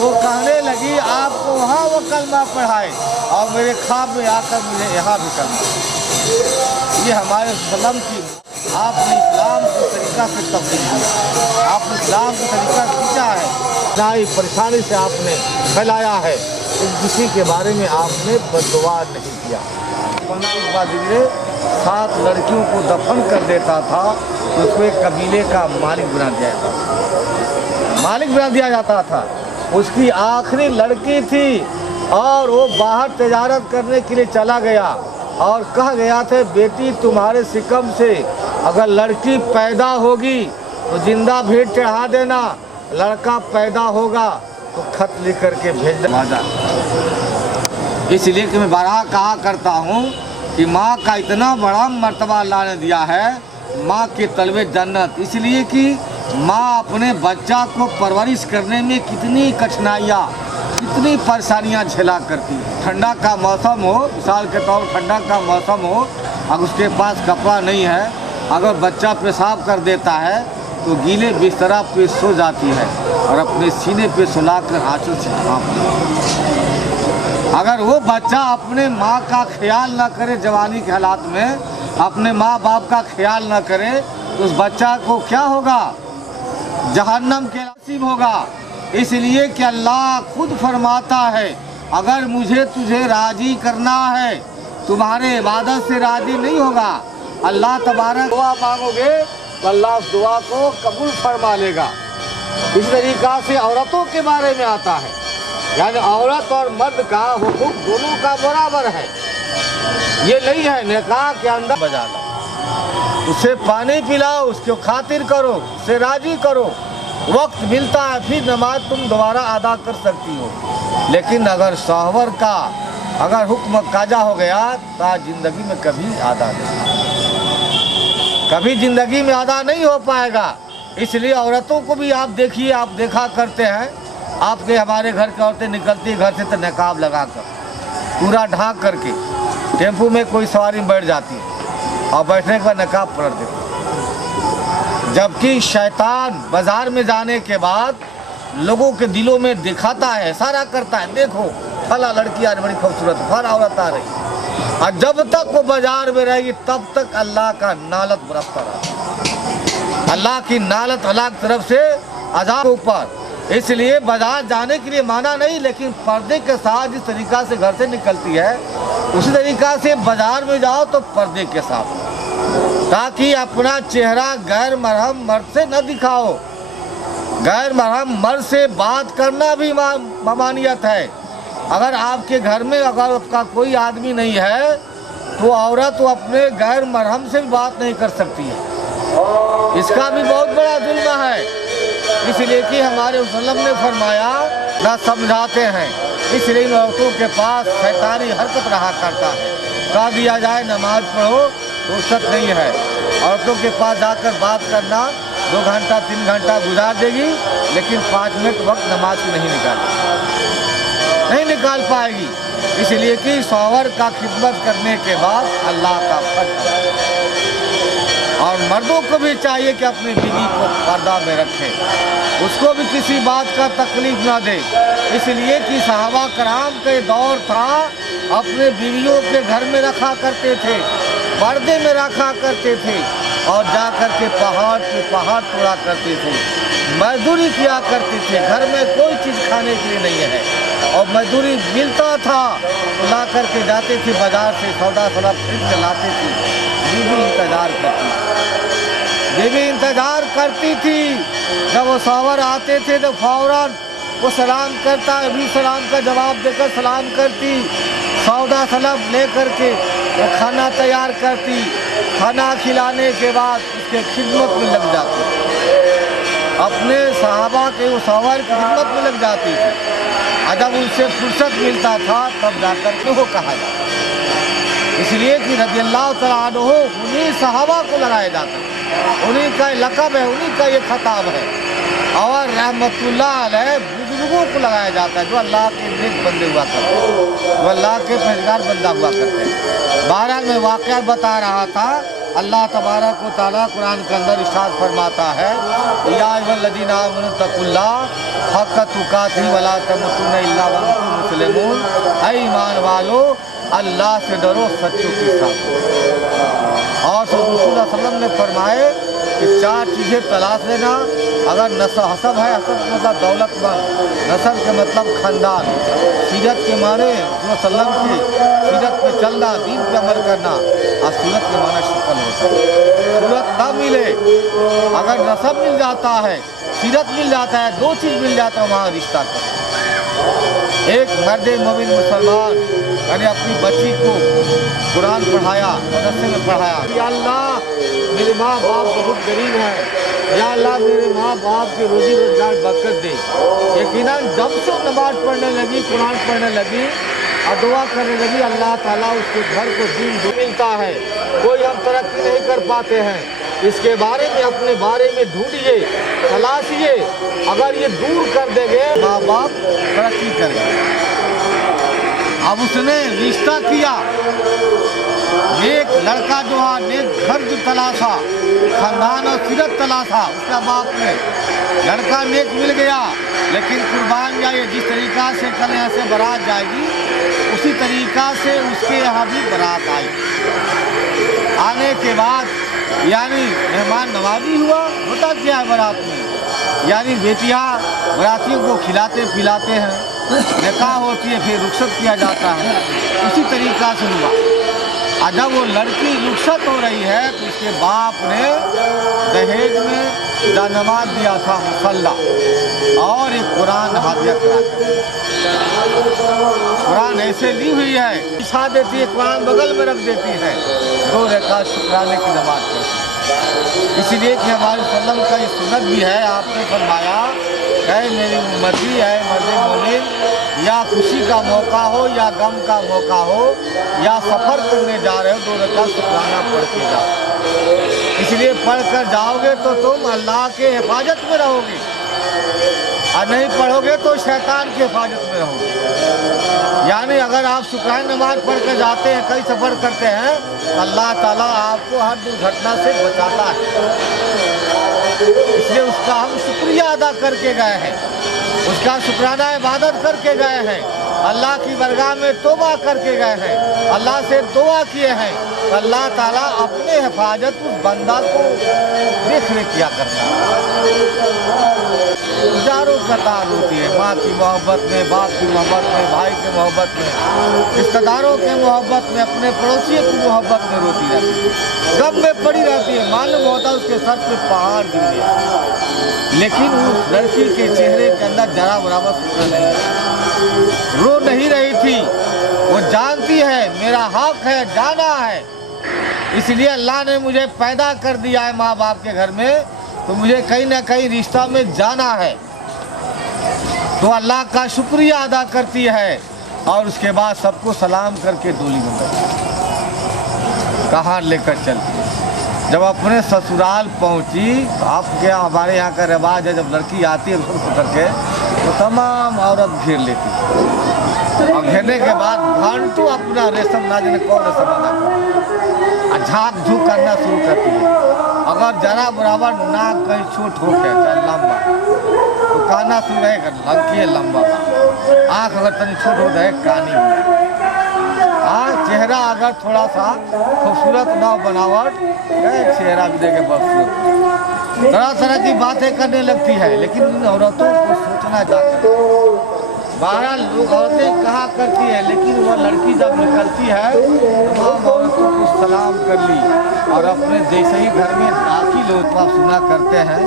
वो कहने लगी आपको वहाँ वो कलमा पढ़ाए और मेरे ख्वाब में आकर मुझे यहाँ भी कलमा। ये हमारे सलम की आपने इस्लाम के तरीका से तब्दील किया, आपने इस्लाम का तरीका सीखा है, नई परेशानी से आपने फैलाया है, किसी के बारे में आपने बददुआ नहीं किया। गुजरे 7 लड़कियों को दफन कर देता था तो उसको एक कबीले का मालिक बना दिया जाता था। उसकी आखिरी लड़की थी और वो बाहर तजारत करने के लिए चला गया और कह गया था बेटी तुम्हारे सिकम से अगर लड़की पैदा होगी तो जिंदा भेंट चढ़ा देना, लड़का पैदा होगा तो खत लिख करके भेज देना। इसलिए कि मैं बारहा कहा करता हूँ कि माँ का इतना बड़ा मर्तबा अल्लाह ने दिया है, माँ के तलबे जन्नत, इसलिए कि माँ अपने बच्चा को परवरिश करने में कितनी कठिनाइयाँ, कितनी परेशानियाँ झेला करती है। ठंडा का मौसम हो, मिसाल के तौर पर ठंडा का मौसम हो, अगर उसके पास कपड़ा नहीं है, अगर बच्चा पेशाब कर देता है तो गीले बिस्तरा पे सो जाती है और अपने सीने पे सुलाकर आंचल से अगर वो बच्चा अपने माँ का ख्याल ना करे, जवानी के हालात में अपने माँ बाप का ख्याल ना करे तो उस बच्चा को क्या होगा, जहन्नम के नसीब होगा। इसलिए कि अल्लाह खुद फरमाता है अगर मुझे तुझे राजी करना है, तुम्हारे इबादत से राजी नहीं होगा, अल्लाह तबारक दुआ मांगोगे तो अल्लाह उस दुआ को कबूल फरमा लेगा। इस तरीक़ा से औरतों के बारे में आता है, यानी औरत और मर्द का हुकूक दोनों का बराबर है। ये नहीं है निकाह के अंदर बजा लो, उसे पानी पिलाओ, उसको खातिर करो, उसे राजी करो, वक्त मिलता है फिर नमाज तुम दोबारा अदा कर सकती हो। लेकिन अगर शौहर का अगर हुक्म काजा हो गया तो ज़िंदगी में कभी अदा नहीं, कभी ज़िंदगी में अदा नहीं हो पाएगा। इसलिए औरतों को भी आप देखिए, आप देखा करते हैं, आपके हमारे घर की औरतें निकलती घर से तो नकाब लगा कर पूरा ढांक करके टेम्पू में कोई सवारी बैठ जाती है और बैठने के बाद नकाब पकड़ देती है। जबकि शैतान बाजार में जाने के बाद लोगों के दिलों में दिखाता है, इशारा करता है, देखो फला लड़की आज बड़ी खूबसूरत, फला औरत आ रही, और जब तक वो बाजार में रहेगी तब तक अल्लाह का नालत बरसता रहा, अल्लाह की नालत अल्लाह की तरफ से अज़ाब ऊपर। इसलिए बाजार जाने के लिए माना नहीं, लेकिन पर्दे के साथ जिस तरीक़ा से घर से निकलती है उसी तरीक़ा से बाजार में जाओ तो पर्दे के साथ, ताकि अपना चेहरा गैर महरम मर्द से न दिखाओ। गैर महरम मर्द से बात करना भी ममानियत है। अगर आपके घर में अगर आपका कोई आदमी नहीं है तो औरत तो अपने गैर महरम से भी बात नहीं कर सकती है, इसका भी बहुत बड़ा जुल्म है। इसलिए कि हमारे वसल्लम ने फरमाया ना समझाते हैं, इसलिए इन औरतों के पास शैतानी हरकत रहा करता है। कह दिया जाए नमाज पढ़ो तो फुर्सत नहीं है, औरतों के पास जाकर बात करना 2 घंटा 3 घंटा गुजार देगी, लेकिन 5 मिनट वक्त नमाज की नहीं निकाल पाएगी। इसलिए कि शौहर का खिदमत करने के बाद अल्लाह का फर्ज है। और मर्दों को भी चाहिए कि अपनी बीवी को पर्दा में रखें, उसको भी किसी बात का तकलीफ ना दे। इसलिए कि सहाबा कराम के दौर था, अपने बीवियों के घर में रखा करते थे, पर्दे में रखा करते थे और जा कर के पहाड़ पे पहाड़ तोड़ा करते थे, मजदूरी किया करते थे। घर में कोई चीज़ खाने के लिए नहीं है और मजदूरी मिलता था तो ला करके जाते थे बाजार से, सौदा खरीद के लाते थे। बीवी इंतज़ार करती थी, बीवी इंतज़ार करती थी। जब वो शौहर आते थे तो फौरन वो सलाम करता, भी सलाम का जवाब देकर सलाम करती, सौदा सलब ले करके वो खाना तैयार करती, खाना खिलाने के बाद उसके खिदमत में लग जाती, अपने सहाबा के उस शौहर की खिदमत में लग जाती थी। और जब उनसे फुर्सत मिलता था तब जाकर के वो कहा जाता, इसलिए कि रज़ियल्लाहु तआला अन्हु उन्हीं सहाबा को लगाया जाता है, उन्हीं का लक़ब है, उन्हीं का ये खिताब है। और रहमतुल्लाह अलैह बुजुर्गों को लगाया जाता है जो अल्लाह के नेक बंदे हुआ करते हैं, जो अल्लाह के पहरेज़गार बंदा हुआ करते हैं। बहरहाल मैं वाक़या बता रहा था अल्लाह तबारक व तआला कुरान के अंदर इरशाद फरमाता है, या अय्युहल्लज़ीना आमनू तक़ुल्लाह हक़्क़ तुक़ातिही वला तमूतुन्ना इल्ला व अंतुम मुस्लिमून। ऐ ईमान वालो, अल्लाह से डरो, सच्चों के साथ। और रसूल सल्लल्लाहु अलैहि वसल्लम ने फरमाए कि 4 चीज़ें तलाश लेना। अगर हसब है, हसब का मतलब दौलतमंद, नसब के मतलब खानदान, सीरत के माने वसल्लम की सीरत पे चलना, दीन पे अमल करना, और सूरत के माने शक्ल होता है। सूरत ना मिले, अगर नसब मिल जाता है, सीरत मिल जाता है, 2 चीज़ मिल जाता है, वहाँ रिश्ता कर। एक मर्द मोमिन मुसलमान यानी अपनी बच्ची को कुरान पढ़ाया, मदरसे में पढ़ाया। या अल्लाह, मेरे माँ बाप बहुत गरीब हैं, या अल्लाह मेरे माँ बाप की रोजी रोजगार बरकत दे। यकीनन जब से नमाज पढ़ने लगी, कुरान पढ़ने लगी और दुआ करने लगी, अल्लाह ताला उसके घर को दीन मिलता है। कोई हम तरक्की नहीं कर पाते हैं, इसके बारे में अपने बारे में ढूंढिए, तलाशिए। अगर ये दूर कर देंगे, माँ बाप तरक्की करेंगे। अब उसने रिश्ता किया, नेक लड़का जो है, नेक घर जो तलाशा, खानदान और सीरत तलाशा उसका बाप ने। लड़का नेक मिल गया, लेकिन कुर्बान जाइए, जिस तरीका से कल यहाँ से बारात जाएगी, उसी तरीका से उसके यहाँ भी बारात आई। आने के बाद यानी मेहमान नवाजी हुआ। होता क्या है बारात में, यानी बेटियाँ बारातियों को खिलाते पिलाते हैं, निकाह होती है, फिर रुखसत किया जाता है। उसी तरीका से हुआ। और जब वो लड़की रुखसत हो रही है तो उसके बाप ने दहेज में जानमाज दिया था मुसल्ला और एक कुरान हादिया करा। कुरान ऐसे ली हुई है, इशा देती है, कुरान बगल में रख देती है, 2 रकात शुक्राने की नमाज पढ़ती है। इसलिए कि हमारे सल्लम का ये सुन्नत भी है। आपने फरमाया है, मेरी उम्मती है मर्द मोमिन, या खुशी का मौका हो या गम का मौका हो या सफ़र करने जा रहे हो, 2 रकात शुक्राना पढ़ के जाओ। इसलिए पढ़ कर जाओगे तो तुम अल्लाह के हिफाजत में रहोगे, और नहीं पढ़ोगे तो शैतान की हिफाजत में रहोगे। यानी अगर आप शुक्राना नमाज पढ़ कर जाते हैं, कई सफ़र करते हैं, अल्लाह ताला आपको हर दुर्घटना से बचाता है। इसलिए उसका हम शुक्रिया अदा करके गए हैं, उसका शुक्राना इबादत करके गए हैं, अल्लाह की बरगाह में तौबा करके गए हैं, अल्लाह से दुआ किए हैं। अल्लाह ताला अपने हिफाजत उस बंदा को देख रेख किया करता है। हजारों कतार होती है, माँ की मोहब्बत में, बाप की मोहब्बत में, भाई की मोहब्बत में, रिश्तेदारों के मोहब्बत में, अपने पड़ोसियों की मोहब्बत में रोती रहती है, गम में पड़ी रहती है। मालूम होता है उसके सर पे पहाड़ गिर गया, लेकिन उस लड़की के चेहरे के अंदर जरा बराबर सुकून नहीं है, रो नहीं रही थी। वो जानती है मेरा हक है, जाना है। इसलिए अल्लाह ने मुझे पैदा कर दिया है माँ बाप के घर में, तो मुझे कहीं ना कहीं रिश्ता में जाना है। तो अल्लाह का शुक्रिया अदा करती है और उसके बाद सबको सलाम करके डोली में बैठी, कहाँ लेकर चलती। जब अपने ससुराल पहुंची तो आपके हमारे यहाँ का रिवाज है, जब लड़की आती है उसको करके तो तमाम औरत घेर लेती है, और घेरने के बाद घंटों अपना रेशम ना जाने कौन रेशम अदा और झाँक झूक करना शुरू करती है। अगर जरा बराबर नाक कहीं छोट हो गया चाहे लंबा तो काना शुरू रहेगा, लंकी है लंबा। आँख अगर तनी छोट हो जाए कानी। चेहरा अगर थोड़ा सा खूबसूरत ना बनावट, चेहरा भी देखे खूबसूरत, तरह तरह की बातें करने लगती है। लेकिन उन औरतों को सोचना चाहते हैं, 12 लोग औरतें कहा करती है, लेकिन वह लड़की जब निकलती है तमाम औरतों को सलाम कर ली और अपने जैसे ही घर में दाखिल होता सुना करते हैं।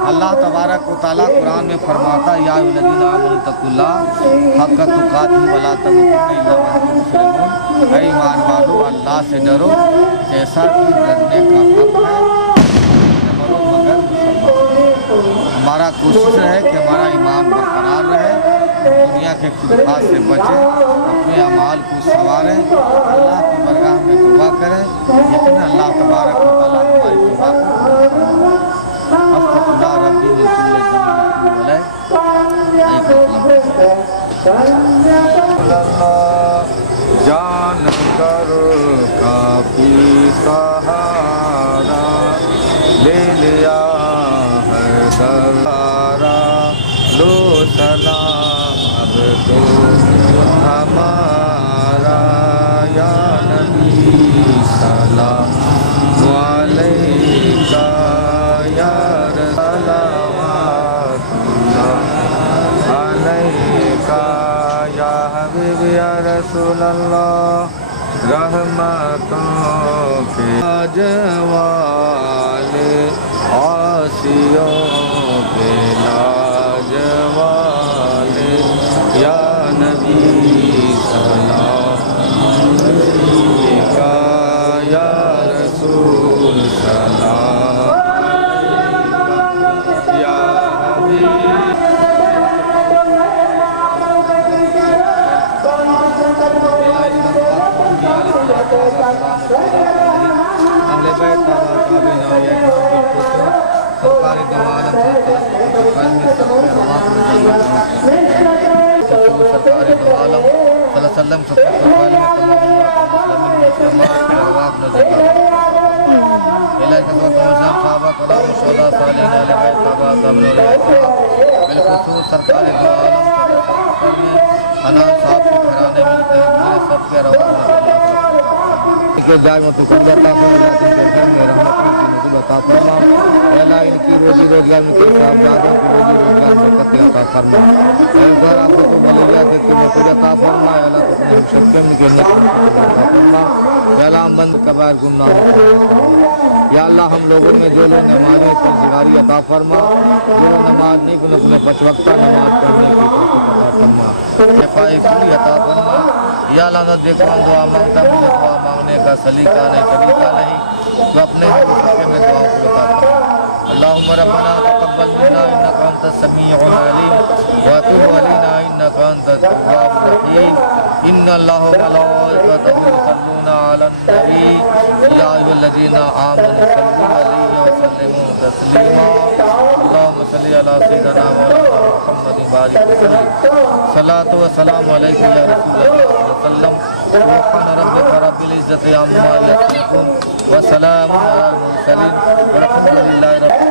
अल्लाह तबारक व तआला कुरान में फरमाता, या अय्युहल्लज़ीना आमनू तक़ुल्लाह हक़्क़ तुक़ातिही वला तमूतुन्ना इल्ला व अंतुम मुस्लिमून। ऐ ईमान वालों, अल्लाह से डरो जैसा कि डरने का हक है, डरो मगर मुसलमान। हमारा कोशिश है कि हमारा ईमान बरकरार रहे, दुनिया के खुदखास से बचें, अपने अमाल को संवारें, अल्लाह की बरगाह में तौबा करें। यकीन अल्लाह तबारक व तआला हमारी तौबा को अस्तगफिरुल्लाह रब्बी मिन कुल्लि ज़ंबिन व جان کر کافی سہارا لے لیا ہے سہارا لو سلام اب تو ہمارا یا نبی سلام علیکہ یا صلوات اللہ علیکہ یا حبیب یا رسول اللہ رحمتوں کے لاجوالے عاصیوں کے لاجوالے یا نبی سلام علیکہ یا رسول سلام یا حبیب اہل بیت سرکار دو عالم سرکار دو عالم صلی اللہ علیہ وسلم صحابہ کرام شہداء صالحین اہل بیت بالخصوص سرکار دو عالم حنان صاحب کے گھرانے میں سب کے رواق کے جائے متقل عطا فرما ان کے گھر میں رحمتوں کی نزول عطا فرما اے اللہ ان کی روزی روزگار میں کے صاحبزادوں کی روزی روزگار میں برکت عطا فرما اے گھر آپ کو بلیا سے کہ مجھے عطا فرما اے اللہ تو اپنے شکم کے نعمت عطا فرما اے اللہ ہم بند کبائر گناہوں یا اللہ ہم لوگوں میں جو لوگ نمازیں پرہیزگاری عطا فرما جو نماز نہیں پڑھنے اپنے پنج وقتہ نماز پڑھنے کی توفیق عطا فرما شفاء کلی عطا فرما یا اللہ نہ دیکھو ہم دعا مانگتا مجھے دعا مانگنے کا سلیقہ نہیں طریقہ نہیں تو اپنے حقیقے میں دعا کو عطا فرما اللہم ربنا تقبل منا انکا انت السمیع العلیم واتوب علینا انکا انت التواب الرحیم ان اللہ ملائکتہ یصلون علی النبی یا ایھا الذین آمنوا صلوا علیہ وسلموا تسلیما اللہم صلی علی سیدنا مولانا محمد بارک وسلم صلاۃ و سلام علیک یا رسول اللہ صلی اللہ علیہ وسلم سبحان ربک رب العزۃ عما یصفون وسلام علی المرسلین والحمد للہ رب